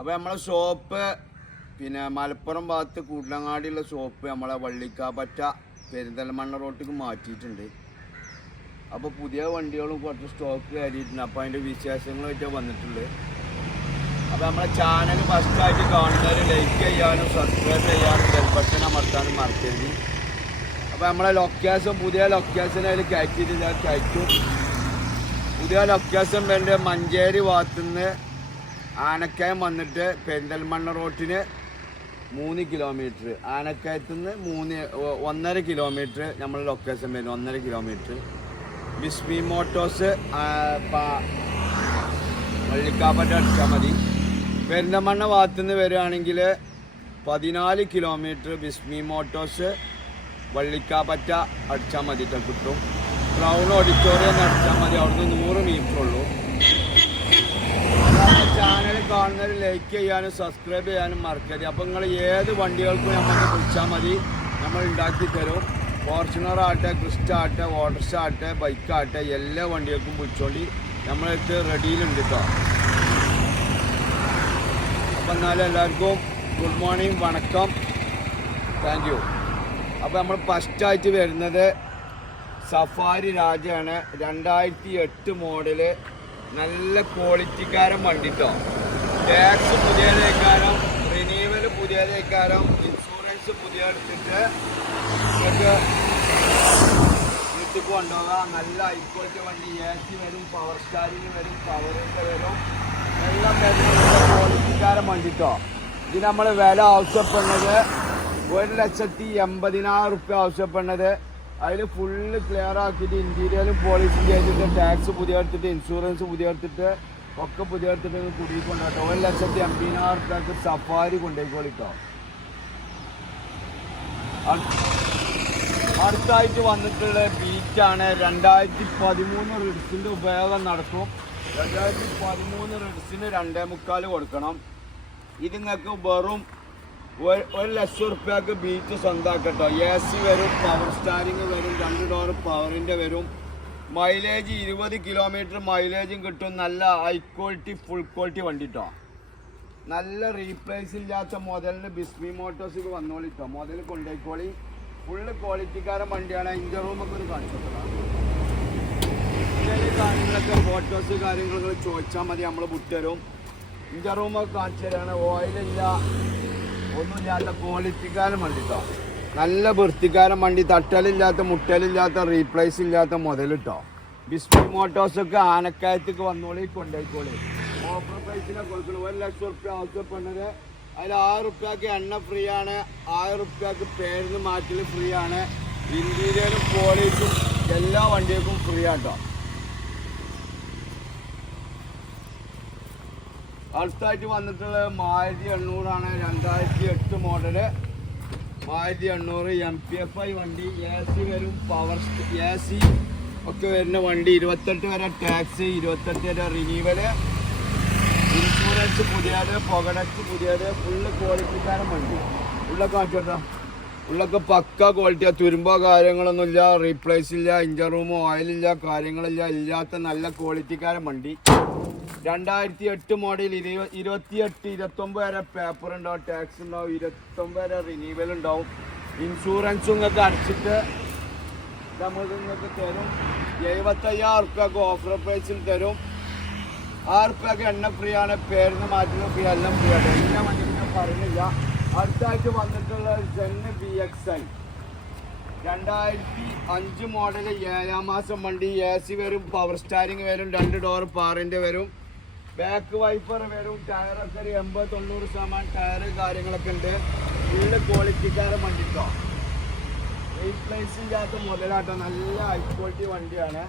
അപ്പോൾ നമ്മളെ ഷോപ്പ് പിന്നെ മലപ്പുറം ഭാഗത്ത് കൂടലങ്ങാടിയുള്ള ഷോപ്പ് നമ്മളെ വള്ളിക്കാപ്പറ്റ പെരിന്തൽമണ്ണ റോട്ടിലേക്ക് മാറ്റിയിട്ടുണ്ട്. അപ്പോൾ പുതിയ വണ്ടികളും കുറച്ച് സ്റ്റോക്ക് കയറിയിട്ടുണ്ട്. അപ്പോൾ അതിൻ്റെ വിശേഷങ്ങളായിട്ട് വന്നിട്ടുണ്ട്. അപ്പോൾ നമ്മളെ ചാനൽ ഫസ്റ്റായിട്ട് കാണുന്നവർ ലൈക്ക് ചെയ്യാനും സബ്സ്ക്രൈബ് ചെയ്യാനും ബെൽ ബട്ടൺ അമർത്താനും മറക്കരുത്. അപ്പോൾ നമ്മളെ ലൊക്കേഷൻ പുതിയ ലൊക്കേഷൻ അതിൽ കയറ്റിയിട്ടില്ല, കയറ്റും. പുതിയ ലൊക്കേഷൻ വേണ്ട മഞ്ചേരി ഭാഗത്തുനിന്ന് ആനക്കയം വന്നിട്ട് പെരിന്തൽമണ്ണ റോട്ടിന് 3 കിലോമീറ്റർ, ആനക്കയത്തുനിന്ന് 1.5 കിലോമീറ്റർ നമ്മൾ ലൊക്കേഷൻ വരുന്നത്, 1.5 കിലോമീറ്റർ. ബിസ്മി മോട്ടോഴ്സ് വള്ളിക്കാപ്പറ്റ അടിച്ചാൽ മതി. പെരിന്തൽമണ്ണ ഭാഗത്തുനിന്ന് വരികയാണെങ്കിൽ 14 കിലോമീറ്റർ ബിസ്മി മോട്ടോഴ്സ് വള്ളിക്കാപ്പറ്റ അടിച്ചാൽ മതി, കിട്ടും. ക്രൗൺ ഓഡിറ്റോറിയം അടിച്ചാൽ മതി, അവിടുന്ന് 100 മീറ്റർ ഉള്ളൂ. ചാനൽ കാണുന്നവർ ലൈക്ക് ചെയ്യാനും സബ്സ്ക്രൈബ് ചെയ്യാനും മറക്കരുത്. അപ്പോൾ നിങ്ങൾ ഏത് വണ്ടികൾക്കും നമുക്ക് വിളിച്ചാൽ മതി, നമ്മൾ ഉണ്ടാക്കി തരും. ഫോർച്യൂണർ ആട്ടെ, ക്രിസ്റ്റ ആട്ടെ, ഓട്ടോറിക്ഷ ആട്ടെ, ബൈക്കാട്ടെ, എല്ലാ വണ്ടികൾക്കും വിളിച്ചോണ്ടി നമ്മളെടുത്ത് റെഡിയിലുണ്ട് കേട്ടോ. അപ്പം എന്നാലും എല്ലാവർക്കും ഗുഡ് മോർണിംഗ്, വണക്കം, താങ്ക് യു. അപ്പോൾ നമ്മൾ ഫസ്റ്റായിട്ട് വരുന്നത് സഫാരി രാജയാണ്. 2008 മോഡല്, നല്ല ക്വാളിറ്റിക്കാരൻ വണ്ടി കേട്ടോ. ടാക്സ് പുതിയതേക്കാരം, റിന്യൂവൽ പുതിയതേക്കാരം, ഇൻഷുറൻസ് പുതിയ എടുത്തിട്ട് നിങ്ങൾക്ക് വീട്ടിൽ കൊണ്ടുപോകാം. നല്ല ഹൈക്വാളിറ്റി വണ്ടി. AC വരും, പവർ സ്റ്റാരിങ് വരും, പവറിൻ്റെ വരും, എല്ലാം വരുന്ന ക്വാളിറ്റിക്കാരൻ വണ്ടി കേട്ടോ. ഇത് നമ്മൾ വില ആവശ്യപ്പെടുന്നത് 1,80,000 റുപ്യ ആവശ്യപ്പെടുന്നത്. അതിൽ ഫുള്ള് ക്ലിയർ ആക്കിയിട്ട് ഇൻറ്റീരിയലും പോളിഷും ചെയ്തിട്ട് ടാക്സ് പുതിയ എടുത്തിട്ട് ഇൻഷുറൻസ് പുതിയ എടുത്തിട്ട് ഒക്കെ പുതിയ എടുത്തിട്ട് കുടിക്കൊണ്ടോ. 1,80,000 റുപ്യക്ക് സഫാരി കൊണ്ടുപോയിക്കോളിട്ടോ. അടുത്തായിട്ട് വന്നിട്ടുള്ള ബീറ്റാണ്. 2013 റിഡ്സിൻ്റെ ഉപയോഗം നടക്കും. 2013 റിഡ്സിന് 2.25 കൊടുക്കണം. ഇത് നിങ്ങൾക്ക് വെറും 1,00,000 റുപ്യക്ക് ബീറ്റ് സ്വന്തമാക്കട്ടോ. AC വരും, പവർ സ്റ്റാരിങ് വരും, 2 ഡോർ പവറിൻ്റെ വരും. മൈലേജ് 20 കിലോമീറ്റർ മൈലേജും കിട്ടും. നല്ല ഹൈ ക്വാളിറ്റി ഫുൾ ക്വാളിറ്റി വണ്ടി കേട്ടോ. നല്ല റീപ്ലേസ് ഇല്ലാത്ത മുതലിന് ബിസ്മി മോട്ടോഴ്സിക്ക് വന്നോളിട്ടോ. മുതൽ കൊണ്ടുപോയിക്കോളി. ഫുള്ള് ക്വാളിറ്റിക്കാരൻ വണ്ടിയാണ്. ഇഞ്ചർ റൂമൊക്കെ ഒരു കാണിച്ചിട്ടുള്ള കാര്യങ്ങളൊക്കെ ഫോട്ടോസ് കാര്യങ്ങളൊക്കെ ചോദിച്ചാൽ മതി, നമ്മൾ വിട്ടുതരും. ഇഞ്ചർ റൂമൊക്കെ കാണിച്ചു തരാണ്. ഓയിലില്ല, ഒന്നുമില്ലാത്ത ക്വാളിറ്റിക്കാരൻ വണ്ടി കേട്ടോ. നല്ല വൃത്തിക്കാരൻ വണ്ടി. തട്ടലില്ലാത്ത, മുട്ടലില്ലാത്ത, റീപ്ലേസ് ഇല്ലാത്ത മുതൽ കേട്ടോ. ബിസ്മി മോട്ടോഴ്സൊക്കെ ആനക്കയത്തേക്ക് വന്നോളി, കൊണ്ടുപോയിക്കോളി. ഓഫർ പ്രൈസിലാണ് കൊടുക്കുന്നത്. 1,00,000 റുപ്യ ആവശ്യപ്പെടുന്നത്. അതിൽ 6 റുപ്യക്ക് എണ്ണ ഫ്രീ ആണ്, 1000 റുപ്യക്ക് പേരിന് മാറ്റൽ ഫ്രീ ആണ്. ഇൻറ്റീരിയറും പോളിഷും എല്ലാ വണ്ടികൾക്കും ഫ്രീ ആട്ടോ. അടുത്തായിട്ട് വന്നിട്ടുള്ളത് 1800 ആണ്. 2008 മോഡല് 1800 MPFI വണ്ടി. AC വരും, പവർ AC ഒക്കെ വരുന്ന വണ്ടി. 28 വരെ ടാക്സ്, 28 വരെ റിന്യൂവല്, ഇൻഷുറൻസ് പുതിയത്, പുകടച്ച് പുതിയത്, ഫുള്ള് ക്വാളിറ്റിക്കാരൻ വണ്ടി. ഉള്ളൊക്കെ കാണിച്ചോട്ടോ. ഉള്ളൊക്കെ പക്ക ക്വാളിറ്റിയാണ്. തുരുമ്പോ കാര്യങ്ങളൊന്നുമില്ല, റീപ്ലേസ് ഇല്ല, ഇഞ്ചർ റൂമോ ഓയിലില്ല, കാര്യങ്ങളില്ല, ഇല്ലാത്ത നല്ല ക്വാളിറ്റിക്കാരൻ വണ്ടി. 2008 മോഡൽ. 28, 29 വരെ പേപ്പർ ഉണ്ടാവും, ടാക്സ് ഉണ്ടാവും, 29 വരെ റിന്യൂവൽ ഉണ്ടാവും. ഇൻഷുറൻസും നിങ്ങൾക്ക് അടച്ചിട്ട് നമുക്ക് നിങ്ങൾക്ക് തരും. 75,000 റുപ്യക്ക് ഓഫർ പ്രൈസിൽ തരും. 6 റുപ്യക്ക് എണ്ണ ഫ്രീ ആണ്, പേരിന് മാറ്റുന്ന ഫ്രീ, എല്ലാം ഫ്രീ ആണ്. എല്ലാ വണ്ടി ഞാൻ പറയുന്നില്ല. അടുത്തായിട്ട് വന്നിട്ടുള്ള ജെന്ന് BXI 2005 മോഡൽ, 7-ാം മാസം വണ്ടി. AC വരും, പവർ സ്റ്റാരിങ് വരും, 2 ഡോർ പാറിൻ്റെ വരും, ബാക്ക് വൈപ്പർ വരും, ടയറൊക്കെ ഒരു 80-90% ടയറ് കാര്യങ്ങളൊക്കെ ഉണ്ട്. ഫുള്ള് ക്വാളിറ്റിക്കാരൻ വണ്ടി കേട്ടോ. റീപ്ലേസ് ഇല്ലാത്ത മുതലാട്ടോ. നല്ല ഹൈ ക്വാളിറ്റി വണ്ടിയാണ്.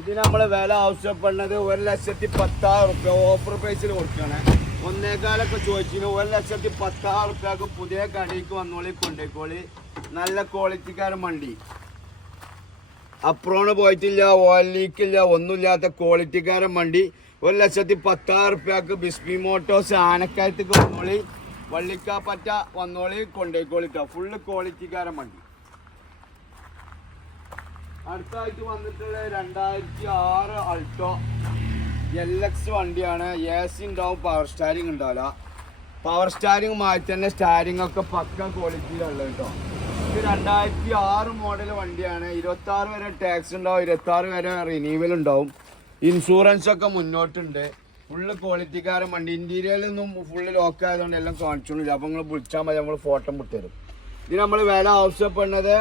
ഇത് നമ്മൾ വില ആവശ്യപ്പെടുന്നത് 1,10,000 റുപ്യ ഓഫർ പ്രൈസിൽ കൊടുക്കുകയാണ്. 1,400,000 ചോദിച്ചിന്. 1,10,000 റുപ്യക്ക് പുതിയ കടയിലേക്ക് വന്നോളി, കൊണ്ടുപോയിക്കോളി. നല്ല ക്വാളിറ്റിക്കാരൻ വണ്ടി. അപ്രോണ് പോയിട്ടില്ല, ഓയിൽ ലീക്കില്ല, ഒന്നുമില്ലാത്ത ക്വാളിറ്റിക്കാരൻ വണ്ടി. 1,10,000 റുപ്യക്ക് ബിസ്മി മോട്ടോഴ്സ് ആനക്കയത്തേക്ക് വന്നോളി, വള്ളിക്കാപ്പറ്റ വന്നോളി, കൊണ്ടുപോയിക്കോളിട്ടോ. ഫുള്ള് ക്വാളിറ്റിക്കാരൻ വണ്ടി. അടുത്തായിട്ട് വന്നിട്ടുള്ള 2006 അൾട്ടോ LX വണ്ടിയാണ്. AC ഉണ്ടാവും, പവർ സ്റ്റാരിങ് ഉണ്ടാവില്ല. പവർ സ്റ്റാരിങ് മാറ്റി തന്നെ സ്റ്റാരിങ് ഒക്കെ പക്ക ക്വാളിറ്റിയിലുള്ളത് കേട്ടോ. ഇത് 2006 മോഡൽ വണ്ടിയാണ്. 26 വരെ ടാക്സ് ഉണ്ടാവും, 26 വരെ റിന്യൂവൽ ഉണ്ടാവും. ഇൻഷുറൻസ് ഒക്കെ മുന്നോട്ടുണ്ട്. ഫുള്ള് ക്വാളിറ്റിക്കാരൻ വണ്ടി. ഇന്റീരിയറിൽ നിന്നും ഫുള്ള് ലോക്ക് ആയതുകൊണ്ട് എല്ലാം കാണിച്ചോണ്ടില്ല. അപ്പോൾ നിങ്ങൾ വിളിച്ചാൽ മതി, നമ്മൾ ഫോട്ടോ വിട്ടുതരും. ഇത് നമ്മൾ വില ആവശ്യപ്പെടുന്നത്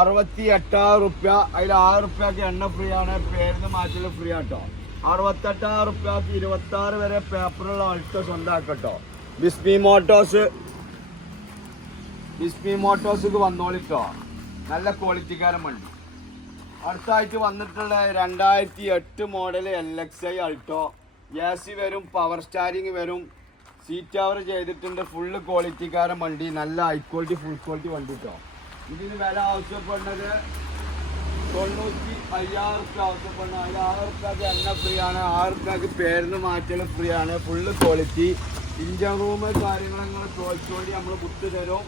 68,000 റുപ്യ. അതിൽ 6 റുപ്യക്ക് എണ്ണ ഫ്രീ ആണ്, പേരിന് മാറ്റൽ ഫ്രീ ആട്ടോ. 68,000 റുപ്യക്ക് 26 വരെ പേപ്പറുള്ള അൾട്ടോ സ്വന്തമാക്കട്ടോ. ബിസ്മി മോട്ടോഴ്സ് വന്നോളിട്ടോ. നല്ല ക്വാളിറ്റിക്കാരൻ വണ്ടി. അടുത്തായിട്ട് വന്നിട്ടുള്ള 2008 മോഡൽ LXi അൾട്ടോ. AC വരും, പവർ സ്റ്റാരിങ് വരും, സീറ്റ് കവർ ചെയ്തിട്ടുണ്ട്. ഫുള്ള് ക്വാളിറ്റിക്കാരൻ വണ്ടി, നല്ല ഹൈ ക്വാളിറ്റി ഫുൾ ക്വാളിറ്റി വണ്ടി കേട്ടോ. ഇതിന് വില ആവശ്യപ്പെടുന്നത് 95,000 റുപ്യ ആവശ്യപ്പെടുന്നത്. അതിൽ 6 റുപ്യക്ക് എണ്ണ ഫ്രീ ആണ്, 6 റുപ്യക്ക് പേരിന് മാറ്റൽ ഫ്രീ ആണ്. Full quality. ഇഞ്ചൻ റൂം കാര്യങ്ങൾ ചോദിച്ചുകൊണ്ട് നമ്മൾ വിട്ട് തരും.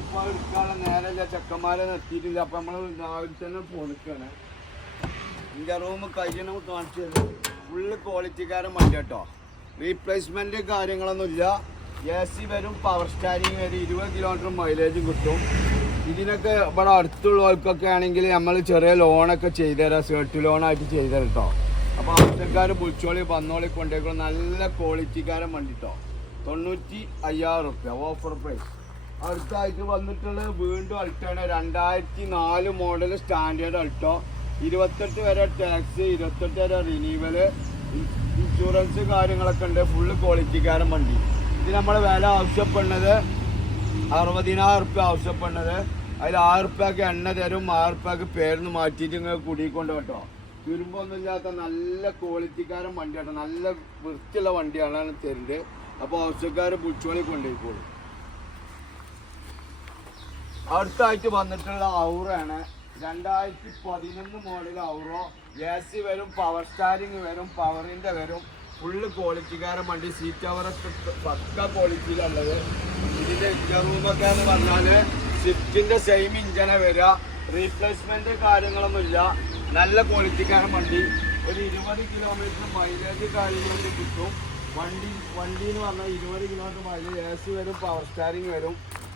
ഇപ്പോൾ എടുക്കാനുള്ള നേരമില്ല, ചെക്കന്മാരെ നിർത്തിയിട്ടില്ല. അപ്പം നമ്മൾ രാവിലെ തന്നെ പോണിക്കാണ്. ഇഞ്ചൻ റൂം കഴിയണം കാണിച്ചു തരും. ഫുള്ള് ക്വാളിറ്റിക്കാരൻ വണ്ടി കേട്ടോ. റീപ്ലേസ്മെൻറ്റ് കാര്യങ്ങളൊന്നുമില്ല. AC വരും, പവർ സ്റ്റാരിങ് വരും, 20 കിലോമീറ്റർ മൈലേജും കിട്ടും. ഇതിനൊക്കെ ഇവിടെ അടുത്തുള്ളവർക്കൊക്കെ ആണെങ്കിൽ നമ്മൾ ചെറിയ ലോണൊക്കെ ചെയ്തുതരാം, സെർട്ട് ലോണായിട്ട് ചെയ്തുതരാം കേട്ടോ. അപ്പോൾ ആവശ്യക്കാർ വിളിച്ചോളി, വന്നോളി, കൊണ്ടേക്കോളൂ. നല്ല ക്വാളിറ്റിക്കാരൻ വണ്ടി കേട്ടോ. 95,000 റുപ്യ ഓഫർ പ്രൈസ്. അടുത്തായിട്ട് വന്നിട്ടുള്ളത് വീണ്ടും അൾട്ടോയാണ്. 2004 മോഡൽ സ്റ്റാൻഡേർഡ് അൾട്ടോ. 28 വരെ ടാക്സ്, 28 വരെ റിന്യൂവല്, ഇൻഷുറൻസ് കാര്യങ്ങളൊക്കെ ഉണ്ട്. ഫുള്ള് ക്വാളിറ്റിക്കാരൻ വണ്ടി. ഇത് നമ്മൾ വില ആവശ്യപ്പെടുന്നത് 60,000 റുപ്യ ആവശ്യപ്പെടുന്നത്. അതിൽ 6 റുപ്യക്ക് എണ്ണ തരും, 6 റുപ്യക്ക് പേരിന് മാറ്റിയിട്ട് നിങ്ങൾ കുടിക്കൊണ്ട് കേട്ടോ. തുരുമ്പൊന്നുമില്ലാത്ത നല്ല ക്വാളിറ്റിക്കാരൻ വണ്ടി കേട്ടോ. നല്ല വൃത്തിയുള്ള വണ്ടിയാണ് തരുന്നത്. അപ്പോൾ ആവശ്യക്കാർ പുച്ചോളി കൊണ്ടുപോയിക്കോളും. അടുത്തായിട്ട് വന്നിട്ടുള്ള ഔറാണ്. 2011 മോഡൽ ഔറോ. AC വരും, പവർ സ്റ്റാരിങ് വരും, പവറിൻ്റെ വരും. ഫുള്ള് ക്വാളിറ്റിക്കാരൻ വണ്ടി. സീറ്റ് കവറൊക്കെ പക്ക ക്വാളിറ്റിയിലുള്ളത്. ഇതിൻ്റെ ഇഞ്ചൻ റൂമൊക്കെ എന്ന് പറഞ്ഞാൽ സ്വിഫ്റ്റിൻ്റെ സെയിം ഇഞ്ചനെ വരിക. റീപ്ലേസ്മെൻറ്റ് കാര്യങ്ങളൊന്നുമില്ല. നല്ല ക്വാളിറ്റിക്കാരൻ വണ്ടി. ഒരു 20 കിലോമീറ്റർ മൈലേജ് കാര്യങ്ങളൊക്കെ കിട്ടും. വണ്ടി എന്ന് പറഞ്ഞാൽ 20 കിലോമീറ്റർ മൈലേജ്. AC വരും, പവർ സ്റ്റാരിങ് വരും,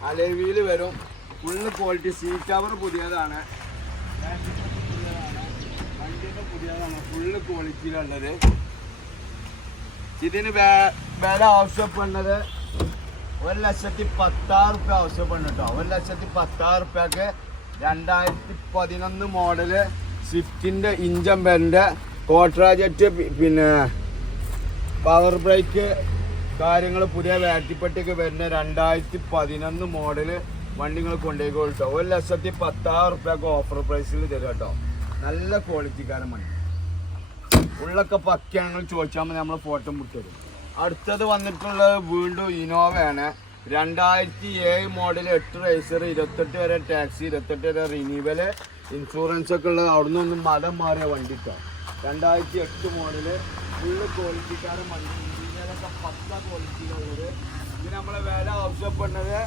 അലോയ് വീൽ വരും. Full quality. സീറ്റ് കവർ പുതിയതാണ്, വണ്ടിയൊക്കെ പുതിയതാണ്. ഫുള്ള് ക്വാളിറ്റിയിലുള്ളത്. ഇതിന് വില ആവശ്യപ്പെടുന്നത് 1,10,000 റുപ്യ ആവശ്യപ്പെടുന്നു കേട്ടോ. 1,10,000 റുപ്യക്ക് 2011 മോഡല് സ്വിഫ്റ്റിൻ്റെ ഇഞ്ചൻ ബെൻ്റെ കോട്രാജറ്റ്, പിന്നെ പവർ ബ്രേക്ക് കാര്യങ്ങൾ പുതിയ ബാറ്ററിപ്പെട്ടിയൊക്കെ വരുന്ന 2011 മോഡല് വണ്ടികൾ കൊണ്ടുപോയിക്കോളൂ കേട്ടോ. 1,10,000 റുപ്യക്ക് ഓഫർ പ്രൈസിൽ തരും കേട്ടോ. നല്ല ക്വാളിറ്റിക്കാരൻ വണ്ടി. ഉള്ളൊക്കെ പക്കയാണെങ്കിൽ ചോദിച്ചാൽ മതി, നമ്മൾ ഫോട്ടോ വിട്ടുതരും. അടുത്തത് വന്നിട്ടുള്ളത് വീണ്ടും ഇനോവയാണ്. 2007 മോഡൽ 8 റേസർ, 28 വരെ ടാക്സി, 28 വരെ റിന്യൂവല്, ഇൻഷുറൻസ് ഒക്കെ ഉള്ളത്. അവിടെ നിന്നൊന്നും മതം മാറിയ വണ്ടി കേട്ടോ. 2008 മോഡല് ഫുള്ള് ക്വാളിറ്റിക്കാരൻ വണ്ടി. ഇന്ത്യയിലൊക്കെ പക്ക ക്വാളിറ്റിയിലുള്ളത്. ഇതിന് നമ്മളെ വില ആവശ്യപ്പെടുന്നത്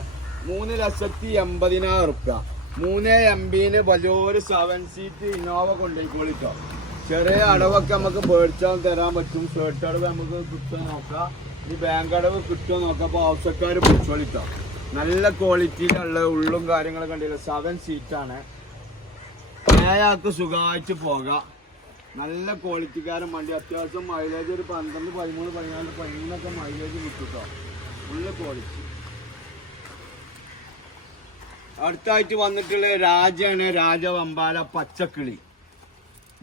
3,80,000 റുപ്യ. 3 MBന് വലിയൊരു 7 സീറ്റ് ഇന്നോവ കൊണ്ടുപോയിക്കോളിട്ടോ. ചെറിയ അടവൊക്കെ നമുക്ക് മേടിച്ചാൽ തരാൻ പറ്റും. ഷർട്ട് അടവ് നമുക്ക് കിട്ടുമോ നോക്കാം, ഈ ബാങ്ക് അടവ് കിട്ടുമോ നോക്കാം. അപ്പോൾ ആവശ്യക്കാർ പിടിച്ചോളിട്ടോ. നല്ല ക്വാളിറ്റിയിലുള്ള ഉള്ളും കാര്യങ്ങളൊക്കെ കണ്ടില്ല. 7 സീറ്റാണ്. ഏയാൾക്ക് സുഖമായിട്ട് പോകാം. നല്ല ക്വാളിറ്റിക്കാരൻ വണ്ടി. അത്യാവശ്യം മൈലേജ് ഒരു 12, 13, 14, 15 മൈലേജ് കിട്ടുട്ടോ. Full quality. അടുത്തായിട്ട് വന്നിട്ടുള്ള രാജയാണ്. രാജവമ്പാല പച്ചക്കിളി.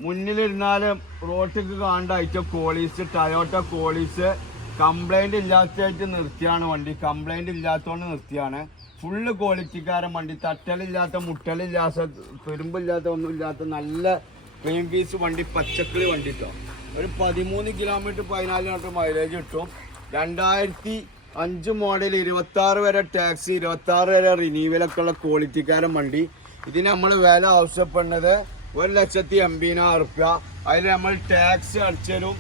മുന്നിലിരുന്നാലും റോട്ടിക്ക് കാണായിട്ട് കോളീസ്, ടയോട്ട കോളീസ്. കംപ്ലൈൻറ്റ് ഇല്ലാത്തതായിട്ട് നിർത്തിയാണ് വണ്ടി. കംപ്ലൈൻറ്റ് ഇല്ലാത്തതുകൊണ്ട് നിർത്തിയാണ്. ഫുള്ള് ക്വാളിറ്റിക്കാരൻ വണ്ടി. തട്ടലില്ലാത്ത, മുട്ടലില്ലാത്ത, തുരുമ്പില്ലാത്ത, ഒന്നുമില്ലാത്ത നല്ല ക്ലീൻ പീസ് വണ്ടി. പച്ചക്കിളി വണ്ടി കേട്ടോ. ഒരു 13 കിലോമീറ്റർ 14 കിലോമീറ്റർ മൈലേജ് കിട്ടും. 2005 മോഡൽ, 26 വരെ ടാക്സി, 26 വരെ റിന്യൂവലൊക്കെ ഉള്ള ക്വാളിറ്റിക്കാരൻ വണ്ടി. ഇതിന് നമ്മൾ വില ആവശ്യപ്പെടുന്നത് 1,80,000 റുപ്യ. അതിൽ നമ്മൾ ടാക്സ് അടിച്ചാലും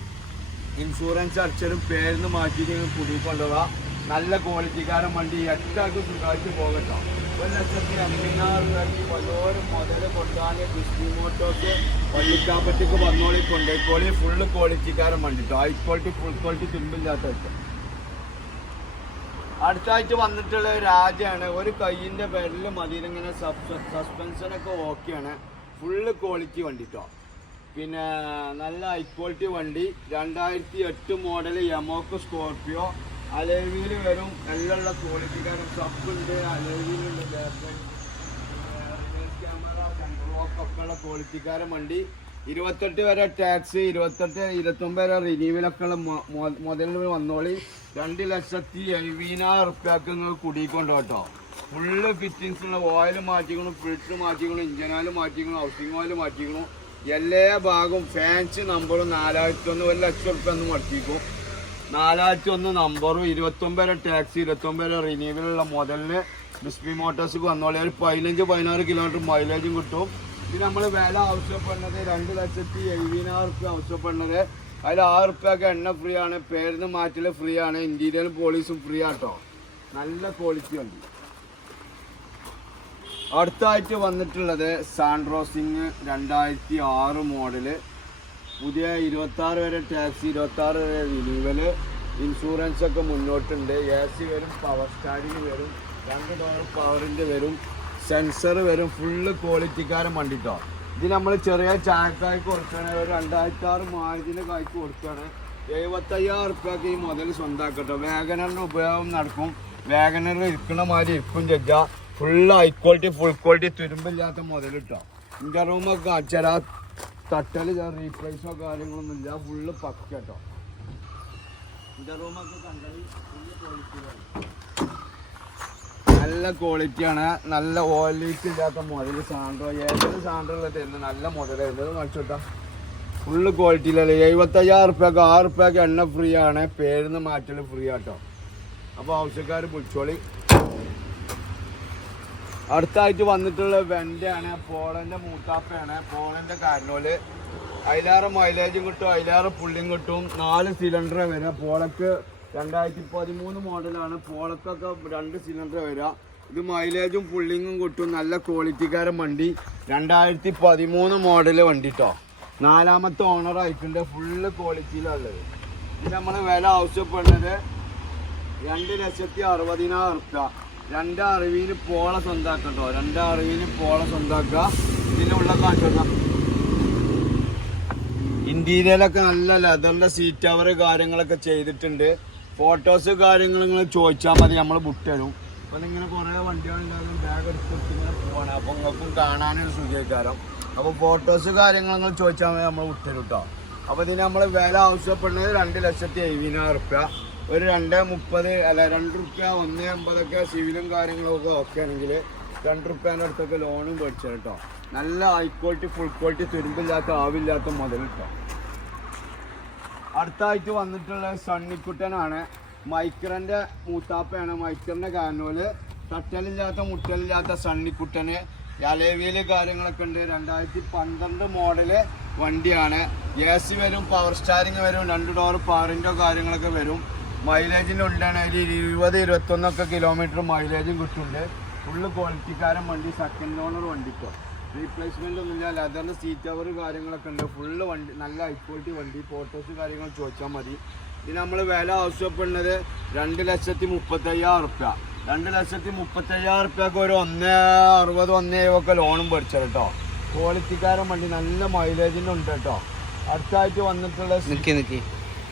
ഇൻഷുറൻസ് അടിച്ചാലും പേരിന്ന് മാറ്റിയിട്ട് കുടിക്കൊണ്ടുപോകാം. നല്ല ക്വാളിറ്റിക്കാരൻ വണ്ടി. 8 ആൾക്ക് സുഖമായിട്ട് പോകട്ടോ. 1,80,000 രൂപയ്ക്ക് വല്ലോരും മുതൽ കൊണ്ടാണ്. ബിസ്മി മോട്ടോഴ്സ് പള്ളിക്കാപ്പറ്റേക്ക് വന്നോളി, കൊണ്ടേക്കോളി. ഫുള്ള് ക്വാളിറ്റിക്കാരൻ വണ്ടി കേട്ടോ. ഹൈ ക്വാളിറ്റി, ഫുൾ ക്വാളിറ്റി, തുമ്പില്ലാത്ത. അടുത്തായിട്ട് വന്നിട്ടുള്ള രാജാണ്. ഒരു കൈയിൻ്റെ പേരിൽ മതിയിലിങ്ങനെ സസ്പെൻഷനൊക്കെ ഓക്കെയാണ്. ഫുള്ള് ക്വാളിറ്റി വണ്ടി കേട്ടോ. പിന്നെ നല്ല ഹൈ ക്വാളിറ്റി വണ്ടി. 2008 മോഡൽ യമോക്ക് സ്കോർപ്പിയോ. അലോയ് വരും. എല്ലാം ക്വാളിറ്റിക്കാരും സബുണ്ട്, അലോയിലുണ്ട്, ക്യാമറ, ഒക്കെ ഉള്ള ക്വാളിറ്റിക്കാരൻ വണ്ടി. 28 വരെ ടാക്സ്, 29 വരെ റിന്യൂവലൊക്കെ ഉള്ള മുതലിൽ വന്നോളി. 2,70,000 റുപ്യക്ക് നിങ്ങൾ കുടിക്കൊണ്ട് കേട്ടോ. ഫുള്ള് ഫിറ്റിങ്സുള്ള ഓയിൽ മാറ്റിക്കണം, ഫിൽറ്റർ മാറ്റിക്കണം, ഇഞ്ചൻ ഓയിൽ മാറ്റിക്കണം, ഹൗസിംഗ് ഓയിൽ മാറ്റിക്കണം. എല്ലാ ഭാഗവും ഫാൻസി നമ്പറും 4,001, 1,00,000 റുപ്യ ഒന്ന് മടക്കിക്കും. 4,001 നമ്പറും 29 വരെ ടാക്സി, 29 വരെ റിന്യൂവലുള്ള മുതലിന് ബിസ്മി മോട്ടോഴ്സിക്ക് വന്നോളി. ഒരു 15-16 കിലോമീറ്റർ മൈലേജും കിട്ടും. ഇത് നമ്മൾ വില ആവശ്യപ്പെടുന്നത് 2,70,000 റുപ്യ ആവശ്യപ്പെടുന്നത്. അതിൽ 6 റുപ്യക്ക് എണ്ണ ഫ്രീ ആണ്, പേരിന് മാറ്റൽ ഫ്രീ ആണ്, ഇന്റീരിയർ പോളീസും ഫ്രീ ആട്ടോ. നല്ല ക്വാളിറ്റി ഉണ്ട്. അടുത്തായിട്ട് വന്നിട്ടുള്ളത് സാൻഡ്രോസിങ് 2006 മോഡല്. പുതിയ 26 വരെ ടാക്സി, 26 വരെ റിന്യൂവല്, ഇൻഷുറൻസ് ഒക്കെ മുന്നോട്ടുണ്ട്. AC വരും, പവർ സ്റ്റാരിങ് വരും, 2 ഡോർ പവറിൻ്റെ വരും, സെൻസർ വരും. ഫുള്ള് ക്വാളിറ്റിക്കാരൻ വണ്ടിട്ടോ. ഇത് നമ്മൾ ചെറിയ ചായക്കായ്ക്ക് കൊടുക്കുകയാണ്. ഒരു 2006 മാരുതിൻ്റെ കായ്ക്ക് കൊടുക്കുകയാണ്. 75,000 റുപ്യക്ക് ഈ മുതൽ സ്വന്തമാക്കട്ടോ. വാഗനറിൻ്റെ ഉപയോഗം നടക്കും. വാഗനർ ഇരിക്കണ മാതിരി ഇരിക്കും ചെജ്ജ. Full high quality, full quality, തുരുമ്പില്ലാത്ത മുതൽ കിട്ടോ. ഇൻ്റെ റൂമൊക്കെ അച്ചരാ തട്ടൽ റീപ്ലേസോ കാര്യങ്ങളൊന്നും ഇല്ല. ഫുള്ള് പക്ക കേട്ടോ. ഇൻ്റെ റൂമൊക്കെ കണ്ടത് ഫുള്ള് ക്വാളിറ്റി, നല്ല ക്വാളിറ്റിയാണ്. നല്ല ഓയിൽ ലീക്ക് ഇല്ലാത്ത മുതൽ സാൻഡ്രോ. ഏതൊരു സാൻഡ്രോ തരുന്നത് നല്ല മുതലായിരുന്നത് കാണിച്ചോട്ടാ. ഫുള്ള് ക്വാളിറ്റിയിലല്ലേ. 75,000 റുപ്യക്ക് 6 റുപ്യക്ക് എണ്ണ ഫ്രീ ആണ്, പേരിന്ന് മാറ്റൽ ഫ്രീ ആട്ടോ. അപ്പോൾ ആവശ്യക്കാർ വിളിച്ചോളി. അടുത്തായിട്ട് വന്നിട്ടുള്ള വെൻ്റാണ്. പോളൻ്റെ മൂത്താപ്പയാണ്. പോളൻ്റെ കാരണോല്. അതിലേറെ മൈലേജും കിട്ടും, അതിലേറെ പുള്ളിയും കിട്ടും. 4 സിലിണ്ടർ വരിക. പോളക്ക് 2013 മോഡലാണ്. പോളക്കൊക്കെ 2 സിലിണ്ടർ വരിക. ഇത് മൈലേജും പുള്ളിങ്ങും കിട്ടും. നല്ല ക്വാളിറ്റിക്കാരൻ വണ്ടി. 2013 മോഡൽ വണ്ടി കേട്ടോ. 4ാമത്തെ ഓണർ ആയിട്ടുണ്ട്. ഫുള്ള് ക്വാളിറ്റിയിലുള്ളത്. ഇത് നമ്മൾ വില ആവശ്യപ്പെടുന്നത് 2,60,000 റുപ്യ. 2,60,000 പോള സ്വന്താക്കട്ടോ. 2,60,000 പോള സ്വന്താക്കുക. ഇതിനുള്ള കാണിച്ചോക്കാം. ഇന്റീരിയലൊക്കെ നല്ല ലെതറിന്റെ സീറ്റ് കവർ കാര്യങ്ങളൊക്കെ ചെയ്തിട്ടുണ്ട്. ഫോട്ടോസ് കാര്യങ്ങൾ നിങ്ങൾ ചോദിച്ചാൽ മതി, നമ്മൾ ബുക്ക് തരും. അപ്പം ഇങ്ങനെ കുറേ വണ്ടികളുണ്ടാകും. ബാഗ് എടുത്തിട്ട് ഇങ്ങനെ പോവാണ്. അപ്പം നിങ്ങൾക്കും കാണാനൊരു സുഖീകാരം. അപ്പോൾ ഫോട്ടോസ് കാര്യങ്ങൾ നിങ്ങൾ ചോദിച്ചാൽ മതി, നമ്മൾ ബുക്ക് തരും കേട്ടോ. അപ്പോൾ ഇതിന് നമ്മൾ വില ആവശ്യപ്പെടുന്നത് 2,70,000 റുപ്യ. ഒരു 2,30,000 അല്ല 2 റുപ്യ 1,80,000 സിവിലും കാര്യങ്ങളൊക്കെ ഓക്കെ ആണെങ്കിൽ 2 റുപ്യേൻ്റെ അടുത്തൊക്കെ ലോണും മേടിച്ചു കേട്ടോ. നല്ല ഹൈ ക്വാളിറ്റി, ഫുൾ ക്വാളിറ്റി, തുരുമ്പില്ലാത്ത ആവില്ലാത്ത മുതൽ കേട്ടോ. അടുത്തായിട്ട് വന്നിട്ടുള്ള സണ്ണിക്കുട്ടനാണ്. മൈക്രൻ്റെ മൂത്താപ്പയാണ്. മൈക്രൻ്റെ കാരണോല്. തട്ടലില്ലാത്ത മുട്ടലില്ലാത്ത സണ്ണിക്കുട്ടന്. അലേവിയിൽ കാര്യങ്ങളൊക്കെ ഉണ്ട്. 2012 മോഡല് വണ്ടിയാണ്. AC വരും, പവർ സ്റ്റാരിങ് വരും, 2 ഡോർ പവറിൻ്റെ കാര്യങ്ങളൊക്കെ വരും. മൈലേജിൻ്റെ ഉണ്ടാണ്. 20-21 കിലോമീറ്റർ മൈലേജും കിട്ടുന്നുണ്ട്. ഫുള്ള് ക്വാളിറ്റിക്കാരൻ വണ്ടി. Second owner വണ്ടിക്കോ. റീപ്ലേസ്മെൻ്റ് ഒന്നുമില്ല. ലെതറിൻ്റെ സീറ്റ് കവർ കാര്യങ്ങളൊക്കെ ഉണ്ട്. ഫുള്ള് വണ്ടി, നല്ല ഹൈ ക്വാളിറ്റി വണ്ടി. ഫോട്ടോസ് കാര്യങ്ങൾ ചോദിച്ചാൽ മതി. ഇത് നമ്മൾ വില ആവശ്യപ്പെടുന്നത് 2,30,000 റുപ്യ. 2,30,000 റുപ്യക്ക് ഒരു 1,60,000 1,70,000 ലോണും പഠിച്ചത് കേട്ടോ. ക്വാളിറ്റിക്കാരൻ വണ്ടി. നല്ല മൈലേജിൻ്റെ ഉണ്ട് കേട്ടോ. അടുത്തായിട്ട് വന്നിട്ടുള്ള